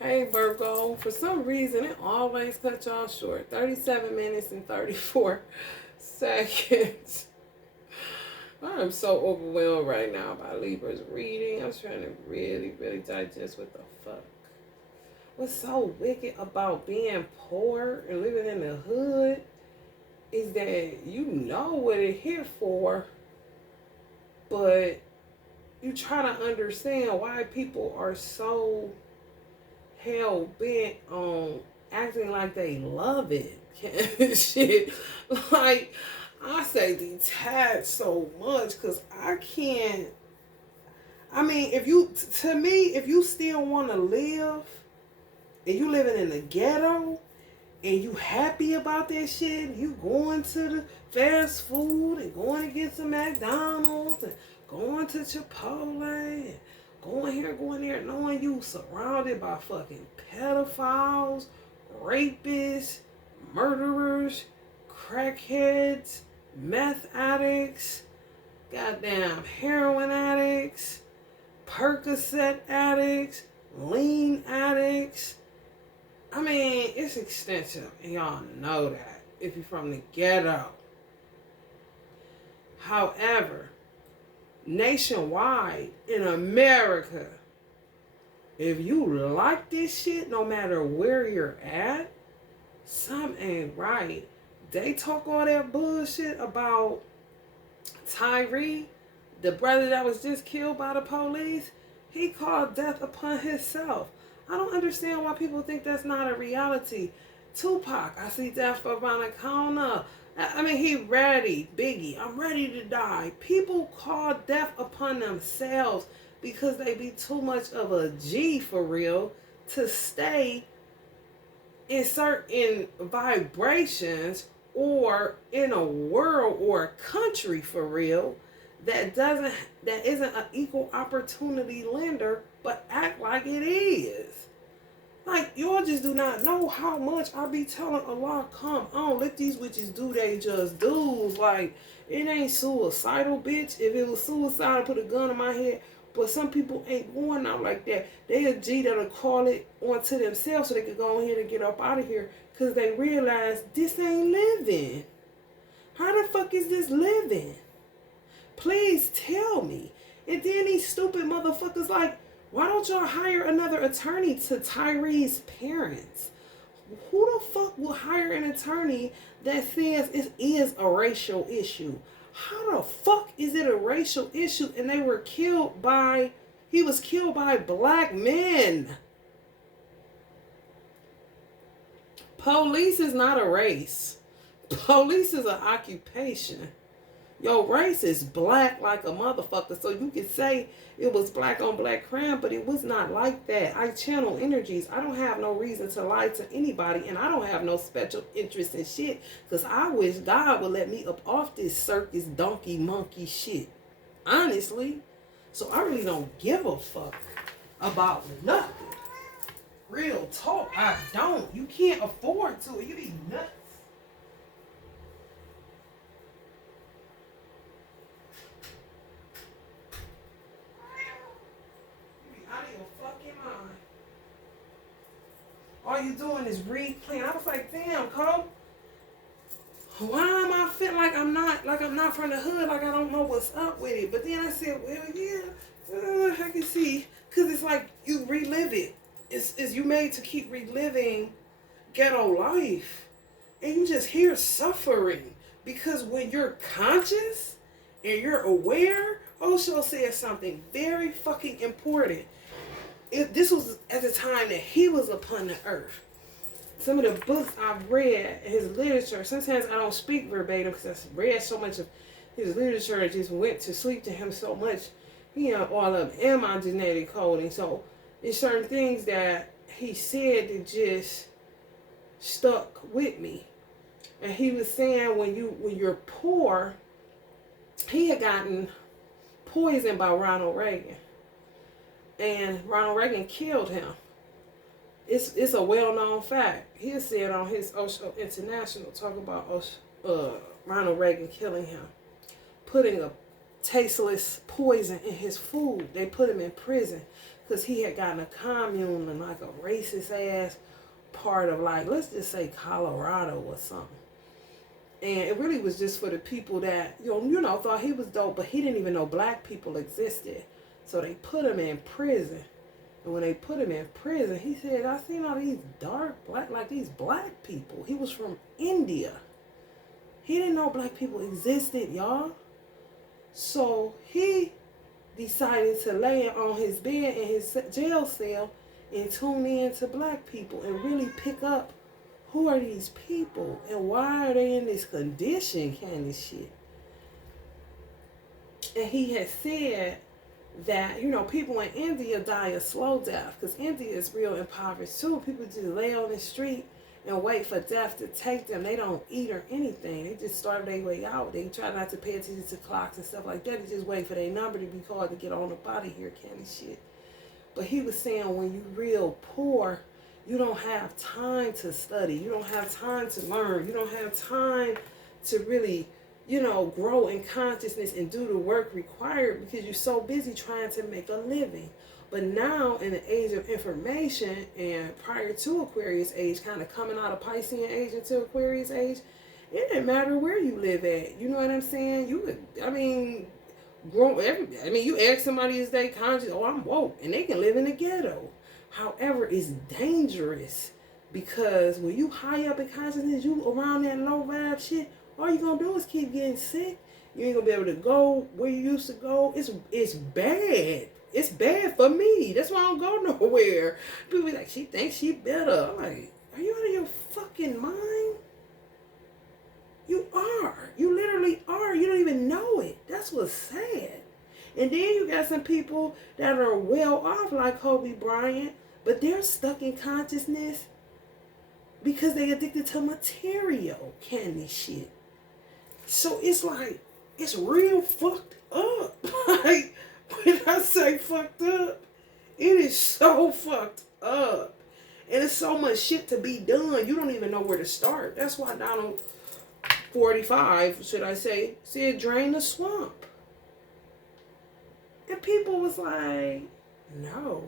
Hey Virgo, for some reason it always cuts y'all short. 37 minutes and 34 seconds. I am so overwhelmed right now by Libra's reading. I'm trying to really, really digest what the fuck. What's so wicked about being poor and living in the hood is that you know what it's here for, but you try to understand why people are so hell bent on acting like they love it. Shit. Like, I say detached so much because I can't. I mean, to me, if you still want to live and you living in the ghetto and you happy about that shit, you going to the fast food and going to get some McDonald's and going to Chipotle and going here, going there, knowing you surrounded by fucking pedophiles, rapists, murderers, crackheads, meth addicts, goddamn heroin addicts, Percocet addicts, lean addicts. I mean, it's extensive, and y'all know that if you're from the ghetto. However, nationwide in America, if you like this shit, no matter where you're at, something ain't right. They talk all that bullshit about Tyree, the brother that was just killed by the police. He called death upon himself. I don't understand why people think that's not a reality. Tupac, I see death around the corner. I mean, he ready. Biggie, I'm ready to die. People call death upon themselves because they be too much of a G for real to stay in certain vibrations or in a world or a country for real that isn't an equal opportunity lender but act like it is. Like, y'all just do not know how much I be telling Allah, come on, let these witches do they just dudes. Like, it ain't suicidal, bitch. If it was suicidal, put a gun in my head. But some people ain't going out like that. They a G that'll call it onto themselves so they can go on here and get up out of here because they realize this ain't living. How the fuck is this living? Please tell me. And then these stupid motherfuckers like, why don't y'all hire another attorney to Tyree's parents? Who the fuck will hire an attorney that says it is a racial issue? How the fuck is it a racial issue and he was killed by black men? Police is not a race. Police is an occupation. Your race is black like a motherfucker. So you can say it was black on black crime, but it was not like that. I channel energies. I don't have no reason to lie to anybody, and I don't have no special interest in shit. Because I wish God would let me up off this circus donkey monkey shit. Honestly. So I really don't give a fuck about nothing. Real talk. I don't. You can't afford to. You be nuts. All you doing is replaying. I was like, damn, Cole. Why am I feeling like I'm not from the hood, like I don't know what's up with it? But then I said, well, yeah, I can see, cause it's like you relive it. It's you made to keep reliving ghetto life, and you just hear suffering because when you're conscious and you're aware. Osho said something very fucking important. This was at the time that he was upon the earth. Some of the books I've read, his literature, sometimes I don't speak verbatim because I've read so much of his literature and just went to sleep to him so much. You know, all of them in my genetic coding. So there's certain things that he said that just stuck with me. And he was saying when you're poor, he had gotten poisoned by Ronald Reagan. And Ronald Reagan killed him. It's a well-known fact. He said on his Osho International, talk about Ronald Reagan killing him, putting a tasteless poison in his food. They put him in prison because he had gotten a commune in like a racist ass part of, like, let's just say Colorado or something. And it really was just for the people that, thought he was dope, but he didn't even know black people existed. So they put him in prison. And when they put him in prison, he said, I seen all these dark black, like these black people. He was from India. He didn't know black people existed, y'all. So he decided to lay on his bed in his jail cell and tune in to black people and really pick up, who are these people and why are they in this condition kind of shit. And he had said that, people in India die a slow death, because India is real impoverished too. People just lay on the street and wait for death to take them. They don't eat or anything. They just starve their way out. They try not to pay attention to clocks and stuff like that. They just wait for their number to be called to get on up out of here kind of shit. But he was saying, when you real poor, you don't have time to study. You don't have time to learn. You don't have time to really, grow in consciousness and do the work required, because you're so busy trying to make a living. But now, in the age of information, and prior to Aquarius age, kind of coming out of Piscean age into Aquarius age, it didn't matter where you live at. You know what I'm saying? You ask somebody, is they conscious? Oh, I'm woke. And they can live in the ghetto. However, it's dangerous, because when you high up in consciousness, you around that low vibe shit, all you gonna do is keep getting sick. You ain't gonna be able to go where you used to go. It's bad. It's bad for me. That's why I don't go nowhere. People be like, she thinks she better. I'm like, are you out of your fucking mind? You are. You literally are. You don't even know it. That's what's sad. And then you got some people that are well off, like Kobe Bryant, but they're stuck in consciousness because they addicted to material candy shit. So it's like, it's real fucked up. Like, when I say fucked up, it is so fucked up. And it's so much shit to be done, you don't even know where to start. That's why Donald 45, should I say, said drain the swamp. And people was like, no.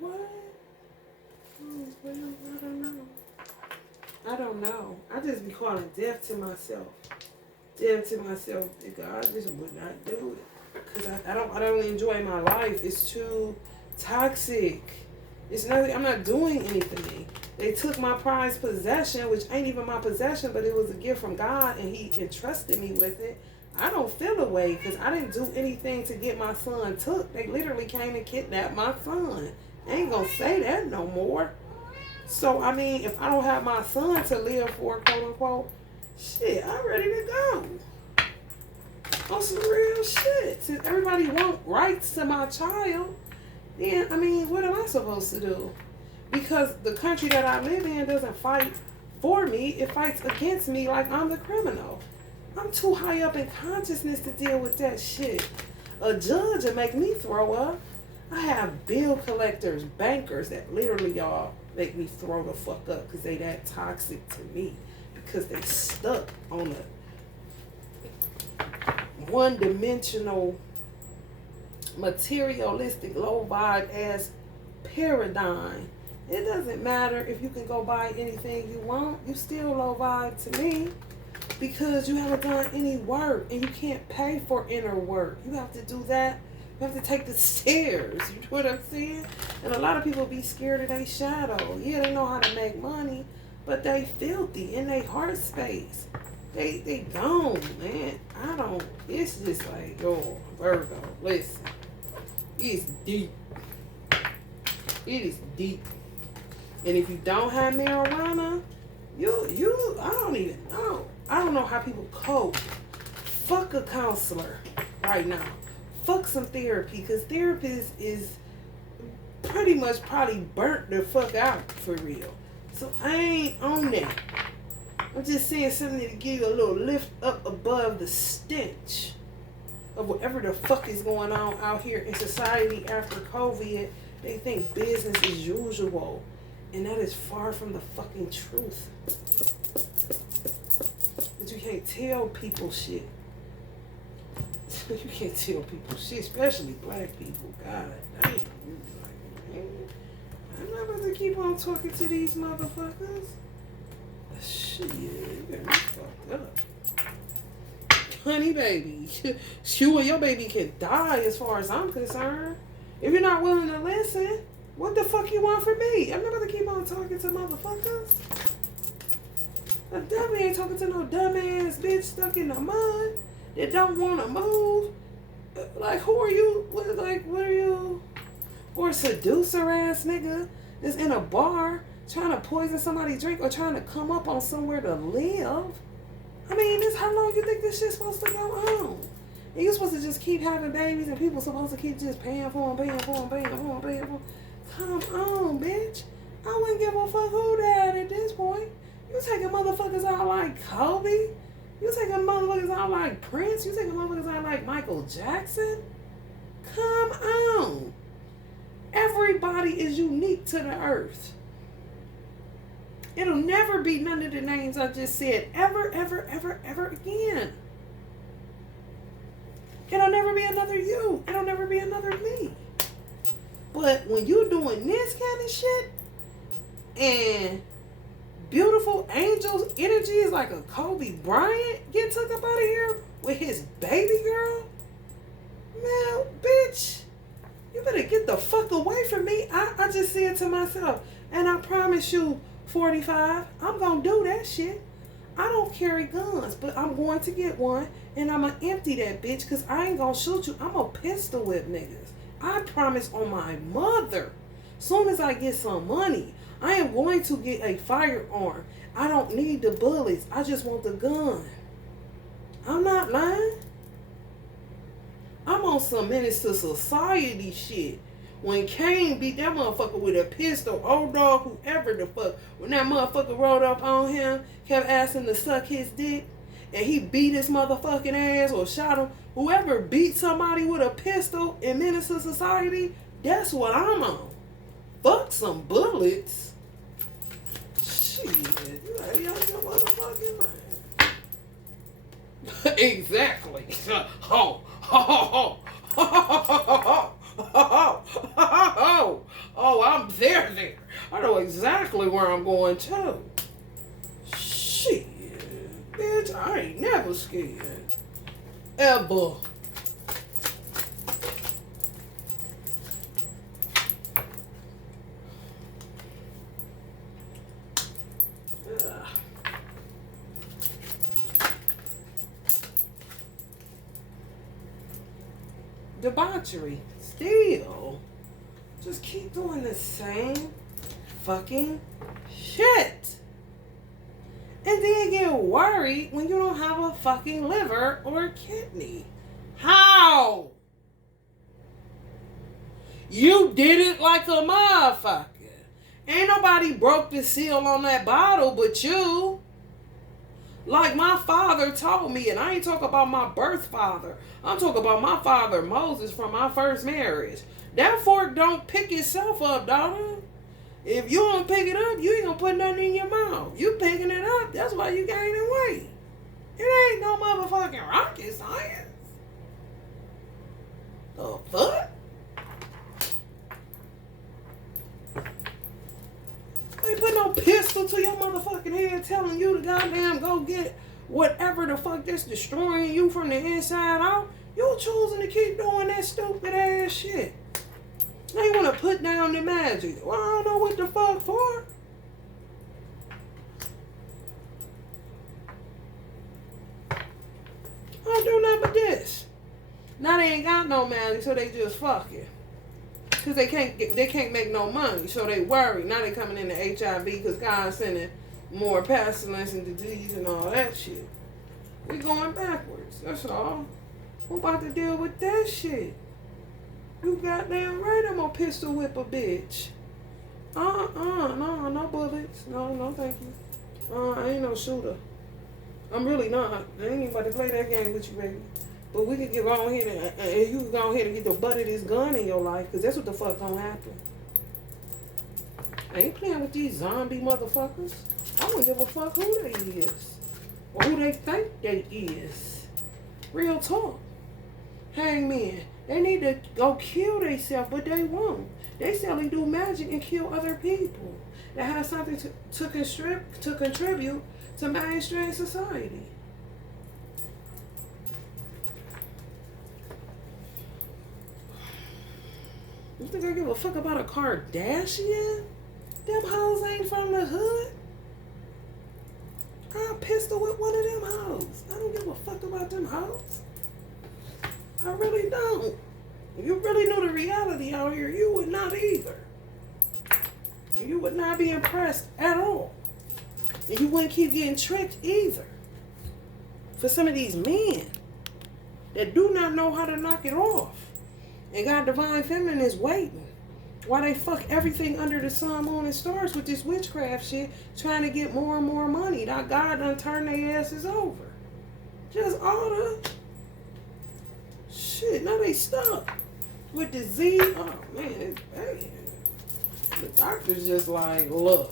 What? I don't know. I just be calling death to myself. Death to myself. I just would not do it. Because I don't enjoy my life. It's too toxic. It's nothing. I'm not doing anything. They took my prized possession, which ain't even my possession, but it was a gift from God, and he entrusted me with it. I don't feel away because I didn't do anything to get my son took. They literally came and kidnapped my son. I ain't gonna say that no more. So, I mean, if I don't have my son to live for, quote unquote, shit, I'm ready to go. On some real shit. Since everybody want rights to my child, then, I mean, what am I supposed to do? Because the country that I live in doesn't fight for me. It fights against me like I'm the criminal. I'm too high up in consciousness to deal with that shit. A judge will make me throw up. I have bill collectors, bankers that literally, y'all, make me throw the fuck up because they that toxic to me. Because they stuck on a one-dimensional, materialistic, low-vibe ass paradigm. It doesn't matter if you can go buy anything you want. You still low vibe to me. Because you haven't done any work and you can't pay for inner work. You have to do that. You have to take the stairs. You know what I'm saying? And a lot of people be scared of their shadow. Yeah, they know how to make money, but they filthy in their heart space. They gone, man. It's just like, yo, Virgo, listen. It's deep. It is deep. And if you don't have marijuana, I don't even know. I don't know how people cope. Fuck a counselor right now. Fuck some therapy, because therapy is pretty much probably burnt the fuck out for real. So I ain't on that. I'm just saying something to give you a little lift up above the stench of whatever the fuck is going on out here in society after COVID. They think business as usual. And that is far from the fucking truth. But you can't tell people shit. You can't tell people shit, especially black people. God damn. You be like, man, I'm not about to keep on talking to these motherfuckers. Shit, you got me fucked up. Honey baby, you and your baby can die as far as I'm concerned. If you're not willing to listen, what the fuck you want from me? I'm not gonna keep on talking to motherfuckers. I definitely ain't talking to no dumbass bitch stuck in the mud that don't want to move. Like, who are you? What are you? Or a seducer ass nigga that's in a bar trying to poison somebody's drink or trying to come up on somewhere to live. I mean, this how long you think this shit's supposed to go on? And you're supposed to just keep having babies and people supposed to keep just paying for them. Come on, bitch. I wouldn't give a fuck who died at this point. You taking motherfuckers out like Kobe? You taking motherfuckers out like Prince? You taking motherfuckers out like Michael Jackson? Come on. Everybody is unique to the earth. It'll never be none of the names I just said ever again. It'll never be another you. It'll never be another me. But when you're doing this kind of shit and beautiful angels energy is like a Kobe Bryant get took up out of here with his baby girl, man, bitch, you better get the fuck away from me. I just said to myself, and I promise you, 45, I'm gonna do that shit. I don't carry guns, but I'm going to get one and I'm gonna empty that bitch because I ain't gonna shoot you. I'm gonna pistol whip niggas. I promise on my mother. Soon as I get some money, I am going to get a firearm. I don't need the bullets. I just want the gun. I'm not lying. I'm on some menace to society shit. When Kane beat that motherfucker with a pistol, old dog, whoever the fuck, when that motherfucker rolled up on him, kept asking to suck his dick, and he beat his motherfucking ass or shot him, whoever beat somebody with a pistol in menace to society, that's what I'm on. Fuck some bullets. Shit, you out of your motherfucking mind. Exactly. Oh, I'm there. I know exactly where I'm going to. Shit, bitch, I ain't never scared. Ever. Debauchery. Still. Just keep doing the same fucking shit. And then get worried when you don't have a fucking liver or a kidney. How? You did it like a motherfucker. Ain't nobody broke the seal on that bottle but you. Like my father told me, and I ain't talking about my birth father. I'm talking about my father, Moses, from my first marriage. That fork don't pick itself up, daughter. If you don't pick it up, you ain't gonna put nothing in your mouth. You picking it up, that's why you gaining weight. It ain't no motherfucking rocket science. The fuck? They put no pistol to your motherfucking head telling you to goddamn go get whatever the fuck that's destroying you from the inside out. You choosing to keep doing that stupid ass shit. They want to put down the magic. Well, I don't know what the fuck for. I don't do nothing but this. Now they ain't got no magic, so they just fucking. Because they can't make no money, so they worry. Now they coming into HIV because God's sending more pestilence and disease and all that shit. We going backwards, that's all. Who about to deal with that shit? You goddamn right I'm gonna pistol whip a bitch. No bullets. No, thank you. I ain't no shooter. I'm really not. I ain't even about to play that game with you, baby. But we can get on here and you can go ahead and get the butt of this gun in your life, because that's what the fuck gonna happen. I ain't playing with these zombie motherfuckers. I don't give a fuck who they is. Or who they think they is. Real talk. Hangmen. They need to go kill themselves, but they won't. They selling do magic and kill other people that have something to contribute to mainstream society. You think I give a fuck about a Kardashian? Them hoes ain't from the hood. I'll pistol whip one of them hoes. I don't give a fuck about them hoes. I really don't. If you really knew the reality out here, you would not either. You would not be impressed at all. And you wouldn't keep getting tricked either. For some of these men that do not know how to knock it off and got divine feminine is waiting while they fuck everything under the sun, moon, and stars with this witchcraft shit, trying to get more and more money. Now God done turned their asses over. Just all the shit. Now they stuck with disease. Oh man, it's bad. The doctor's just like, look.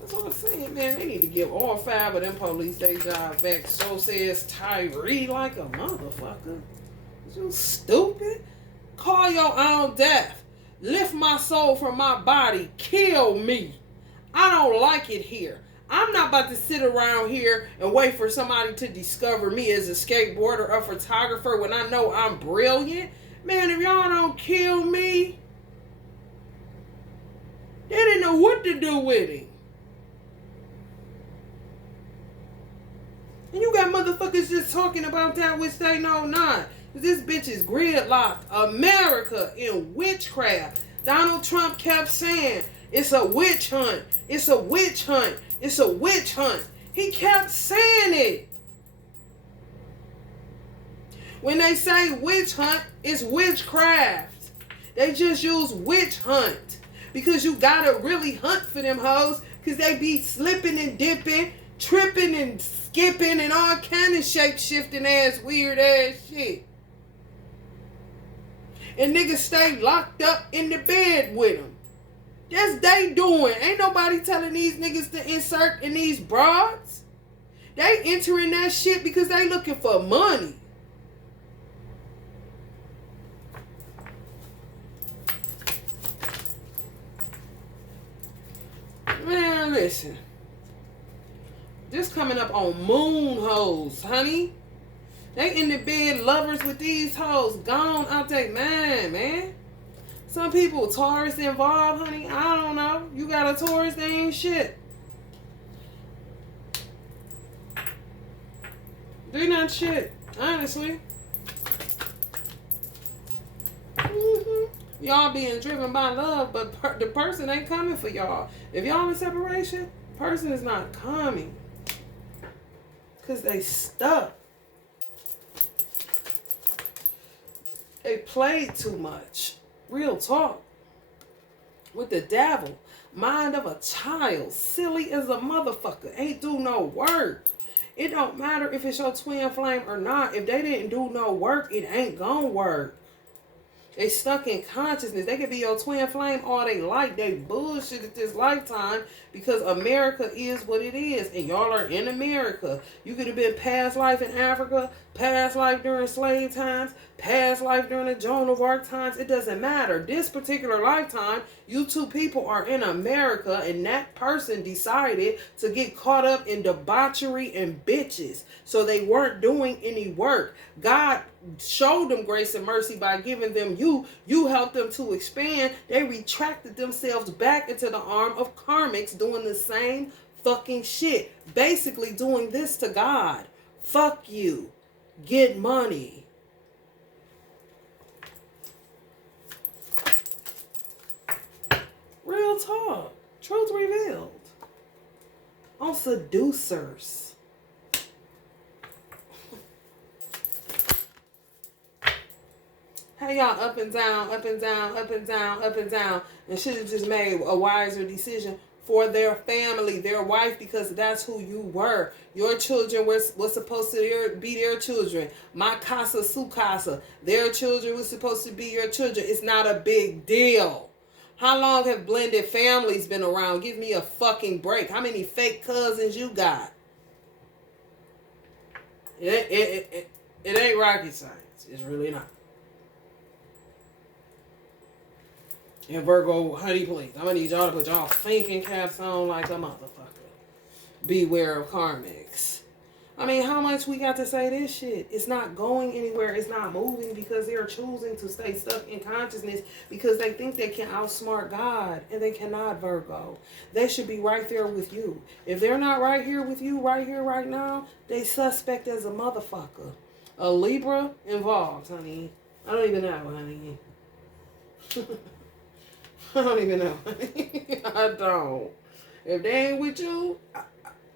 That's what I'm saying, man. They need to give all 5 of them police their job back. So says Tyree like a motherfucker. You stupid. Call your own death. Lift my soul from my body. Kill me. I don't like it here. I'm not about to sit around here and wait for somebody to discover me as a skateboarder or photographer when I know I'm brilliant. Man, if y'all don't kill me, they didn't know what to do with it. And you got motherfuckers just talking about that which they know not. This bitch is gridlocked. America in witchcraft. Donald Trump kept saying, it's a witch hunt. It's a witch hunt. It's a witch hunt. He kept saying it. When they say witch hunt, it's witchcraft. They just use witch hunt. Because you gotta really hunt for them hoes. Because they be slipping and dipping, tripping and skipping and all kind of shape-shifting ass, weird ass shit. And niggas stay locked up in the bed with them. That's they doing. Ain't nobody telling these niggas to insert in these broads. They entering that shit because they looking for money. Man, listen. This coming up on moon hoes, honey. They in the bed lovers with these hoes. Gone out their mind, man. Some people, Taurus involved, honey. I don't know. You got a Taurus, they ain't shit. They not shit, honestly. Y'all being driven by love, but the person ain't coming for y'all. If y'all in separation, person is not coming. Because they stuck. They played too much. Real talk. With the devil. Mind of a child. Silly as a motherfucker. Ain't do no work. It don't matter if it's your twin flame or not. If they didn't do no work, it ain't gonna work. They stuck in consciousness. They could be your twin flame all they like. They bullshit at this lifetime because America is what it is. And y'all are in America. You could have been past life in Africa, past life during slave times, past life during the Joan of Arc times. It doesn't matter. This particular lifetime, you two people are in America and that person decided to get caught up in debauchery and bitches. So they weren't doing any work. God showed them grace and mercy by giving them you. You helped them to expand. They retracted themselves back into the arm of karmics doing the same fucking shit. Basically doing this to God. Fuck you. Get money. Real talk. Truth revealed. On seducers. Hey y'all, up and down, up and down, up and down, up and down. And should have just made a wiser decision for their family, their wife, because that's who you were. Your children was supposed to be their children. My casa, su casa. Their children was supposed to be your children. It's not a big deal. How long have blended families been around? Give me a fucking break. How many fake cousins you got? It ain't rocket science. It's really not. And Virgo, honey, please, I'm gonna need y'all to put y'all thinking caps on like a motherfucker. Beware of karmics. I mean, how much we got to say this shit? It's not going anywhere. It's not moving because they're choosing to stay stuck in consciousness because they think they can outsmart God, and they cannot, Virgo. They should be right there with you. If they're not right here with you, right here, right now, they suspect as a motherfucker. A Libra involved, honey. I don't even know, honey. I don't even know, honey. I don't. If they ain't with you,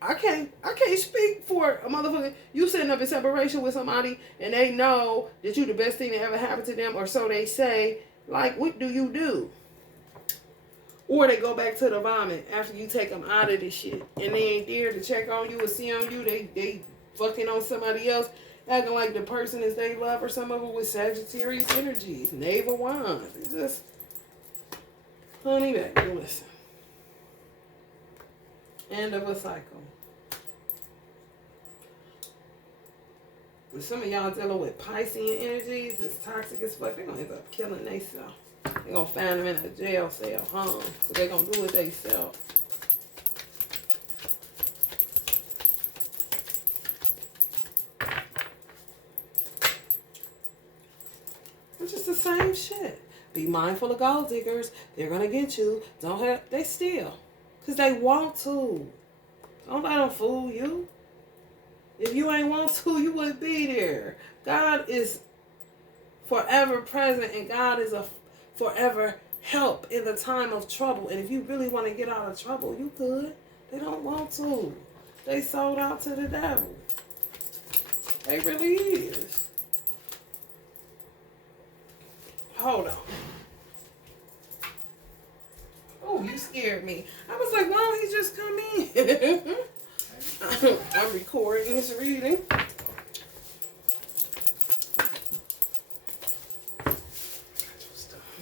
I can't speak for a motherfucker. You sitting up in separation with somebody and they know that you the best thing that ever happened to them, or so they say. Like, what do you do? Or they go back to the vomit after you take them out of this shit, and they ain't there to check on you or see on you. They fucking on somebody else, acting like the person is they love, or some of them with Sagittarius energies, Knave of Wands. It's just, honey, baby, listen. End of a cycle. Some of y'all dealing with Piscean energies, it's toxic as fuck. They're going to end up killing themselves. They're going to find them in a jail cell, hung. So they're going to do it themselves. It's just the same shit. Be mindful of gold diggers. They're going to get you. Don't have, they steal. Because they want to. Don't let them fool you. If you ain't want to, you wouldn't be there. God is forever present, and God is a forever help in the time of trouble. And if you really want to get out of trouble, you could. They don't want to. They sold out to the devil. They really is. Hold on. Oh, you scared me. I was like, why don't he just come in? I'm recording this reading.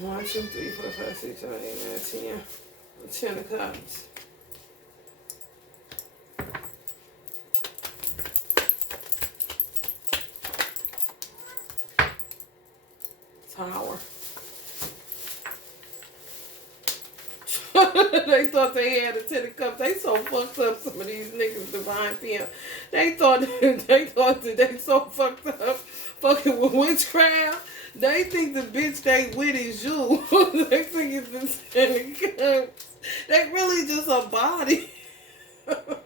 One, two, three, four, five, six, seven, eight, 9, 10. 10 of cups. Tower. They thought they had a 10 of cups. They so fucked up, some of these niggas, divine PM. They thought that they so fucked up fucking with witchcraft. They think the bitch they with is you. They think it's the 10 of cups. They really just a body.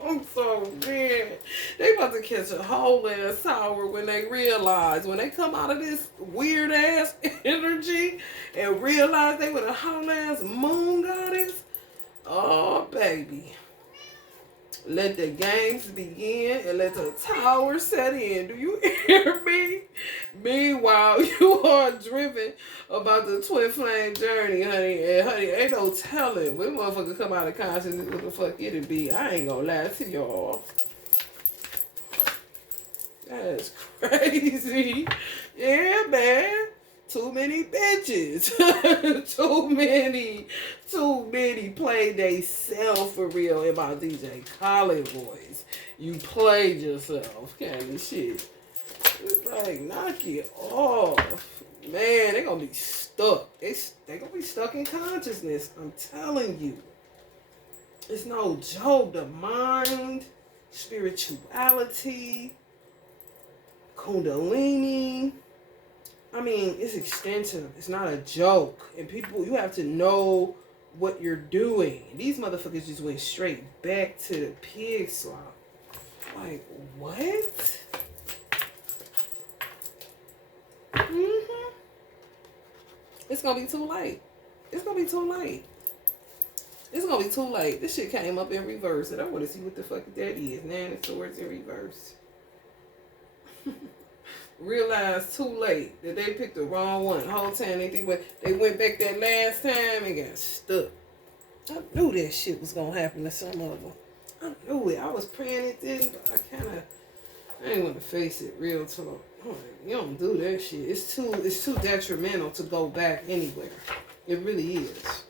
I'm so mad. They about to catch a whole ass tower when they realize, when they come out of this weird ass energy and realize they with a whole ass moon goddess. Oh, baby. Let the games begin and let the tower set in. Do you hear me? Meanwhile, you are driven about the twin flame journey, honey. And honey, ain't no telling when motherfucker come out of consciousness what the fuck it'll be. I ain't gonna lie to y'all. That's crazy. Yeah, man. Too many bitches. Too many play they self for real in my DJ Khaled voice. You played yourself, kind of shit. It's like, knock it off. Man, they gonna be stuck. They gonna be stuck in consciousness. I'm telling you. It's no joke. The mind, spirituality, Kundalini. I mean, it's extensive. It's not a joke. And people, you have to know what you're doing. These motherfuckers just went straight back to the pig slop. Like, what? Mm-hmm. It's gonna be too late. It's gonna be too late. It's gonna be too late. This shit came up in reverse, and I want to see what the fuck that is. Nine of Swords in reverse. Realized too late that they picked the wrong one. The whole time they went back that last time and got stuck. I knew that shit was gonna happen to some of them. I knew it. I was praying it didn't, but I didn't want to face it real talk. You don't do that shit. It's too detrimental to go back anywhere. It really is.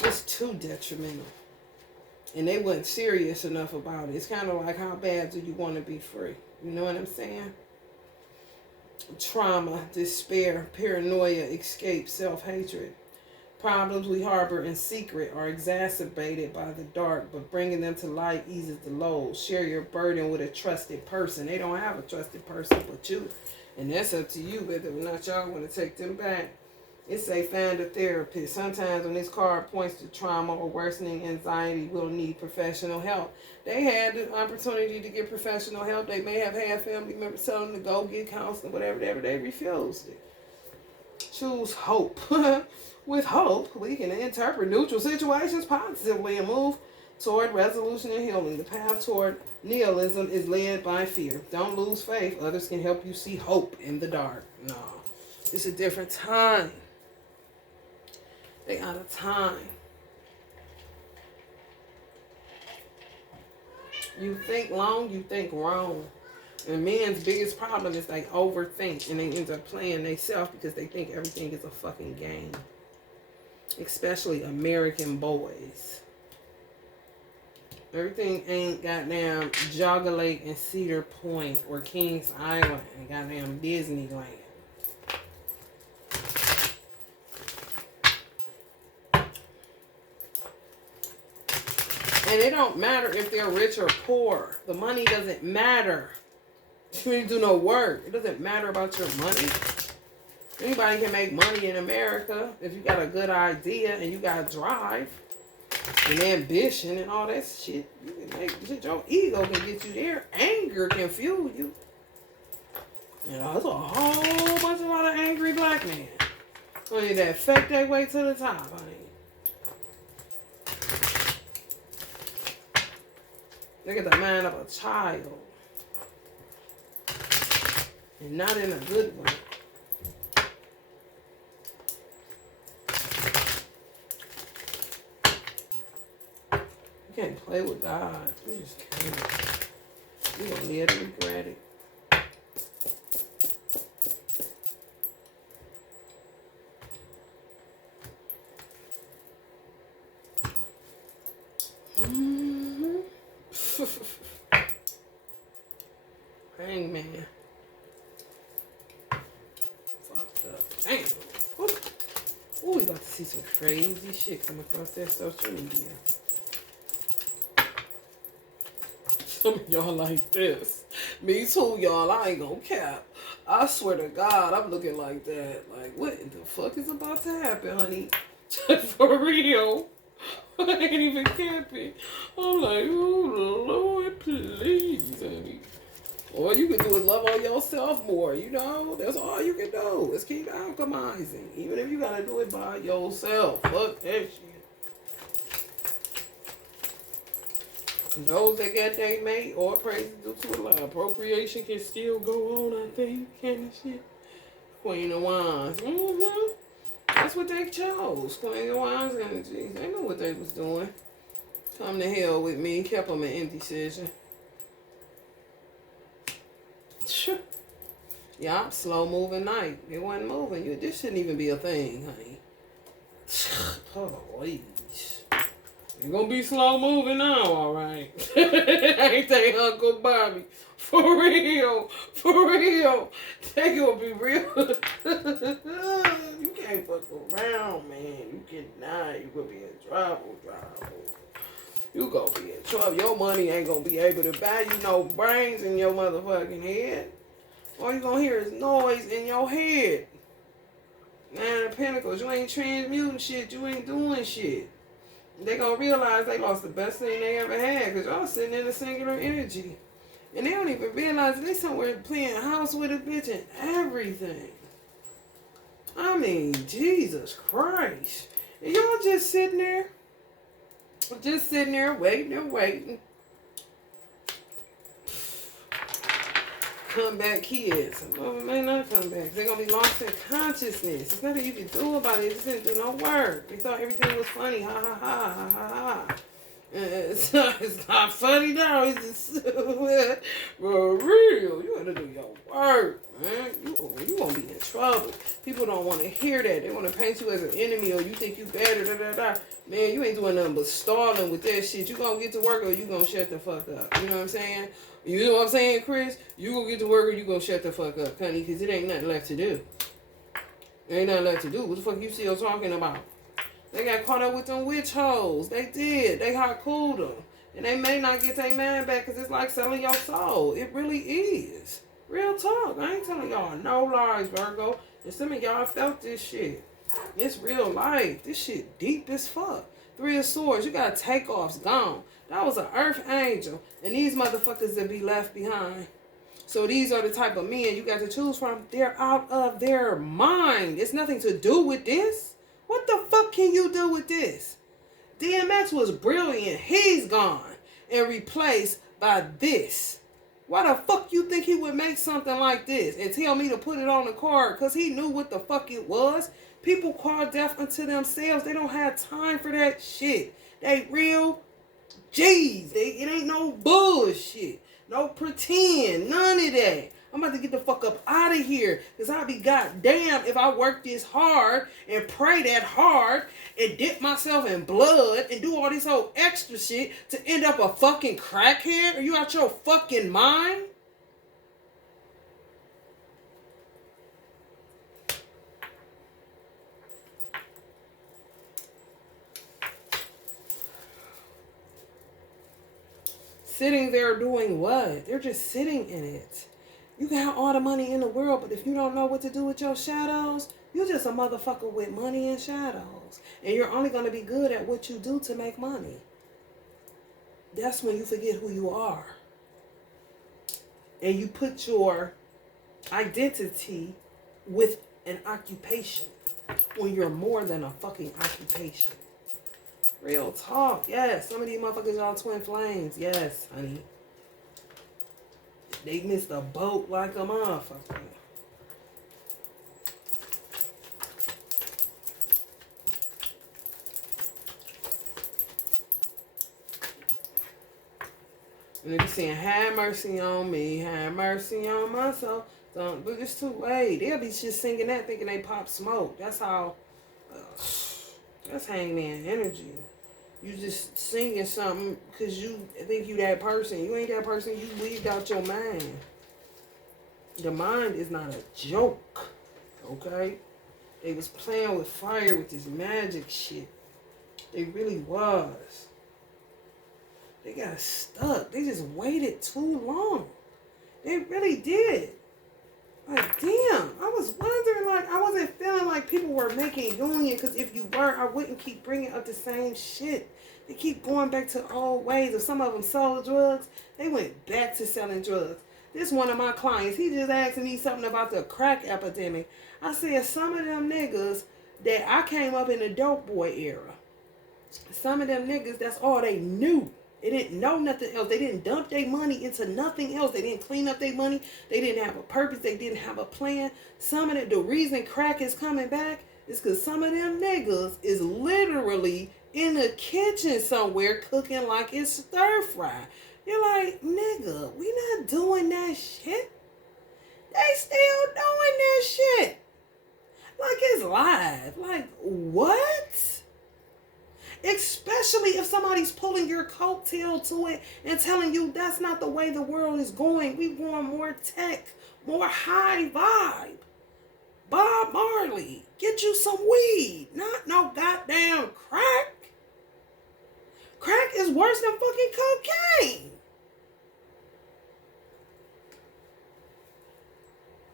It's too detrimental. And they wasn't serious enough about it. It's kind of like, how bad do you want to be free? You know what I'm saying? trauma, despair, paranoia, escape, self-hatred. Problems we harbor in secret are exacerbated by the dark, but bringing them to light eases the load. Share your burden with a trusted person. They don't have a trusted person but you. And that's up to you whether or not y'all want to take them back. It say find a therapist. Sometimes when this card points to trauma or worsening anxiety, we'll need professional help. They had the opportunity to get professional help. They may have had family members tell them to go get counseling, whatever, they refused it. Choose hope. With hope, we can interpret neutral situations positively and move toward resolution and healing. The path toward nihilism is led by fear. Don't lose faith. Others can help you see hope in the dark. No, it's a different time. They out of time. You think long, you think wrong. And men's biggest problem is they overthink and they end up playing themselves because they think everything is a fucking game. Especially American boys. Everything ain't goddamn Jogger Lake and Cedar Point or Kings Island and goddamn Disneyland. And it don't matter if they're rich or poor. The money doesn't matter. You didn't do no work. It doesn't matter about your money. Anybody can make money in America if you got a good idea and you got drive and ambition and all that shit. You can make shit. Your ego can get you there. Anger can fuel you. You know, there's a whole lot of angry black men. Honey, that fake their way to the top, honey. Look at the mind of a child. And not in a good way. You can't play with God. You just can't. You're going to live to regret it. Hangman. Fucked up. Damn. Ooh, we about to see some crazy shit come across that social media. Some of y'all like this. Me too, y'all. I ain't gonna cap. I swear to God, I'm looking like that. Like, what the fuck is about to happen, honey? For real. I ain't even capping. I'm like, oh, Lord, please, honey. All you can do is love on yourself more, you know? That's all you can do is keep alchemizing. Even if you gotta do it by yourself. Fuck that shit. Those that got their mate or crazy due to a lie. Procreation can still go on, I think, and shit. Queen of Wands. Mm-hmm. That's what they chose. Queen of Wands energy. They knew what they was doing. Come to hell with me. Kept them in indecision. Yup, slow moving night. It wasn't moving. This shouldn't even be a thing, honey. Please. You're gonna be slow moving now, alright. Ain't they, Uncle Bobby? For real. For real. They gonna be real. You can't fuck around, man. You cannot. You gonna be in trouble. You gonna be in trouble. Your money ain't gonna be able to buy you no brains in your motherfucking head. All you gonna hear is noise in your head. Nine of Pentacles. You ain't transmuting shit. You ain't doing shit. They gonna realize they lost the best thing they ever had because y'all sitting in a singular energy. And they don't even realize they somewhere playing house with a bitch and everything. I mean, Jesus Christ. And y'all just sitting there waiting and waiting. Comeback kids. Well, may not come back. They're going to be lost in consciousness. There's nothing you can do about it. It just didn't do no work. They thought everything was funny. Ha, ha, ha, ha, ha, ha. It's not funny now. It's just, for real. You got to do your work, man. You gonna be in trouble. People don't want to hear that. They want to paint you as an enemy, or you think you better. Da da da. Man, you ain't doing nothing but stalling with that shit. You gonna get to work, or you gonna shut the fuck up. You know what I'm saying? You know what I'm saying, Chris? You gonna get to work, or you gonna shut the fuck up, honey? Because it ain't nothing left to do. There ain't nothing left to do. What the fuck you still talking about? They got caught up with them witch hoes. They did. They hot cooled them. And they may not get their man back because it's like selling your soul. It really is. Real talk. I ain't telling y'all no lies, Virgo. And some of y'all felt this shit. It's real life. This shit deep as fuck. 3 of Swords. You got takeoffs gone. That was an earth angel. And these motherfuckers that be left behind. So these are the type of men you got to choose from. They're out of their mind. It's nothing to do with this. What the fuck can you do with this? DMX was brilliant. He's gone and replaced by this. Why the fuck you think he would make something like this and tell me to put it on the card? Because he knew what the fuck it was. People call death unto themselves. They don't have time for that shit. They real G's. It ain't no bullshit. No pretend. None of that. I'm about to get the fuck up out of here. Because I'll be goddamn if I work this hard and pray that hard and dip myself in blood and do all this whole extra shit to end up a fucking crackhead. Are you out your fucking mind? Sitting there doing what? They're just sitting in it. You can have all the money in the world, but if you don't know what to do with your shadows, you're just a motherfucker with money and shadows. And you're only going to be good at what you do to make money. That's when you forget who you are. And you put your identity with an occupation when you're more than a fucking occupation. Real talk. Yes, some of these motherfuckers are twin flames. Yes, honey. They missed a boat like a motherfucker. And they be saying, have mercy on me, have mercy on my soul. Don't, but it's too late. They'll be just singing that thinking they pop smoke. That's how, that's hangman energy. You just singing something because you think you that person. You ain't that person. You leaved out your mind. The mind is not a joke. Okay? They was playing with fire with this magic shit. They really was. They got stuck. They just waited too long. They really did. Like, damn. I was wondering, like, I wasn't feeling like people were making union, because if you were, I wouldn't keep bringing up the same shit. They keep going back to old ways. If some of them sold drugs, they went back to selling drugs. This one of my clients, he just asked me something about the crack epidemic. I said, some of them niggas that I came up in the dope boy era, some of them niggas, that's all they knew. They didn't know nothing else. They didn't dump their money into nothing else. They didn't clean up their money. They didn't have a purpose. They didn't have a plan. Some of the reason crack is coming back is because some of them niggas is literally in the kitchen somewhere cooking like it's stir fry. You're like, nigga, we not doing that shit. They still doing that shit. Like it's live. Like, what? Especially if somebody's pulling your coattail to it and telling you that's not the way the world is going. We want more tech, more high vibe. Bob Marley, get you some weed, not no goddamn crack. Crack is worse than fucking cocaine.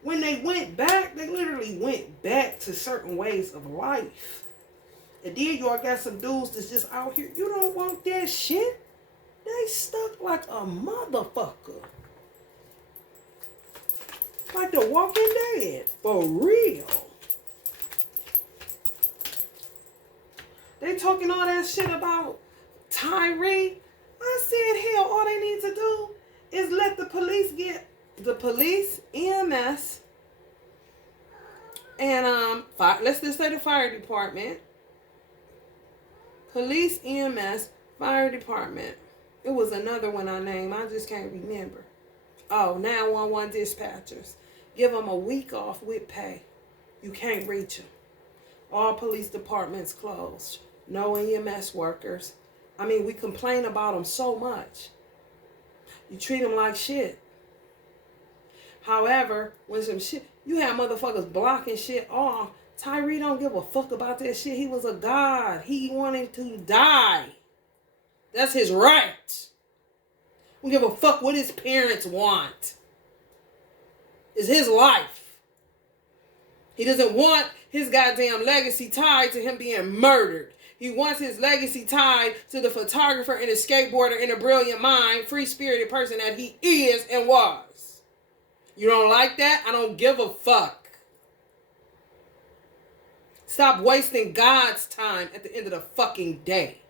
When they went back, they literally went back to certain ways of life. And then y'all got some dudes that's just out here. You don't want that shit. They stuck like a motherfucker. Like the Walking Dead. For real. They talking all that shit about Tyree. I said, hell, all they need to do is let the police get the police, EMS, and let's just say the fire department. Police, EMS, fire department. It was another one I named. I just can't remember. Oh, 911 dispatchers. Give them a week off with pay. You can't reach them. All police departments closed. No EMS workers. I mean, we complain about them so much. You treat them like shit. However, when some shit, you have motherfuckers blocking shit off. Tyree don't give a fuck about that shit. He was a god. He wanted to die. That's his right. Don't give a fuck what his parents want. It's his life. He doesn't want his goddamn legacy tied to him being murdered. He wants his legacy tied to the photographer and the skateboarder and the brilliant mind, free-spirited person that he is and was. You don't like that? I don't give a fuck. Stop wasting God's time at the end of the fucking day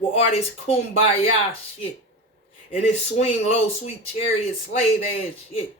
with all this kumbaya shit and this swing low, sweet chariot slave ass shit.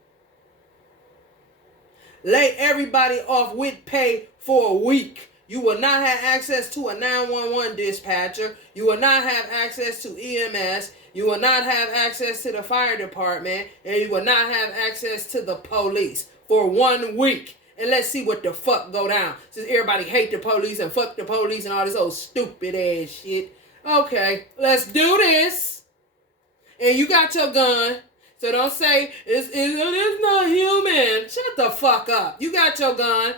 Lay everybody off with pay for a week. You will not have access to a 911 dispatcher. You will not have access to EMS. You will not have access to the fire department. And you will not have access to the police for 1 week. And let's see what the fuck go down. Since everybody hate the police and fuck the police and all this old stupid ass shit. Okay, let's do this. And you got your gun. So don't say, it's not human. Shut the fuck up. You got your gun.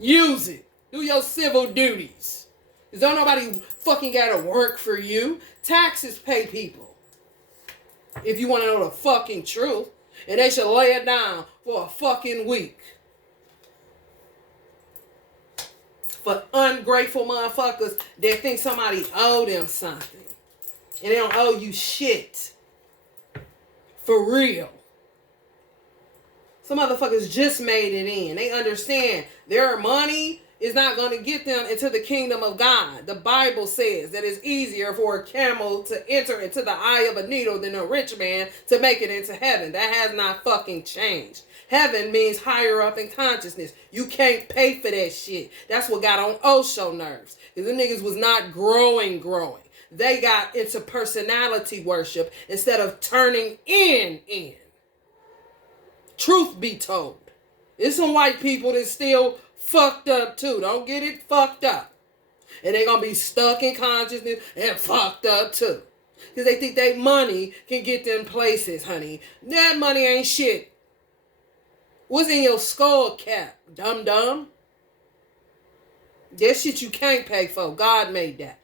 Use it. Do your civil duties. Because don't nobody fucking gotta work for you. Taxes pay people. If you want to know the fucking truth. And they should lay it down for a fucking week. For ungrateful motherfuckers that think somebody owe them something. And they don't owe you shit. For real. Some motherfuckers just made it in. They understand their money is not going to get them into the kingdom of God. The Bible says that it's easier for a camel to enter into the eye of a needle than a rich man to make it into heaven. That has not fucking changed. Heaven means higher up in consciousness. You can't pay for that shit. That's what got on Osho nerves. Because the niggas was not growing. They got into personality worship instead of turning in. Truth be told. There's some white people that still fucked up too. Don't get it fucked up. And they gonna be stuck in consciousness and fucked up too. Because they think they money can get them places, honey. That money ain't shit. What's in your skull cap, dum-dum? That shit you can't pay for. God made that.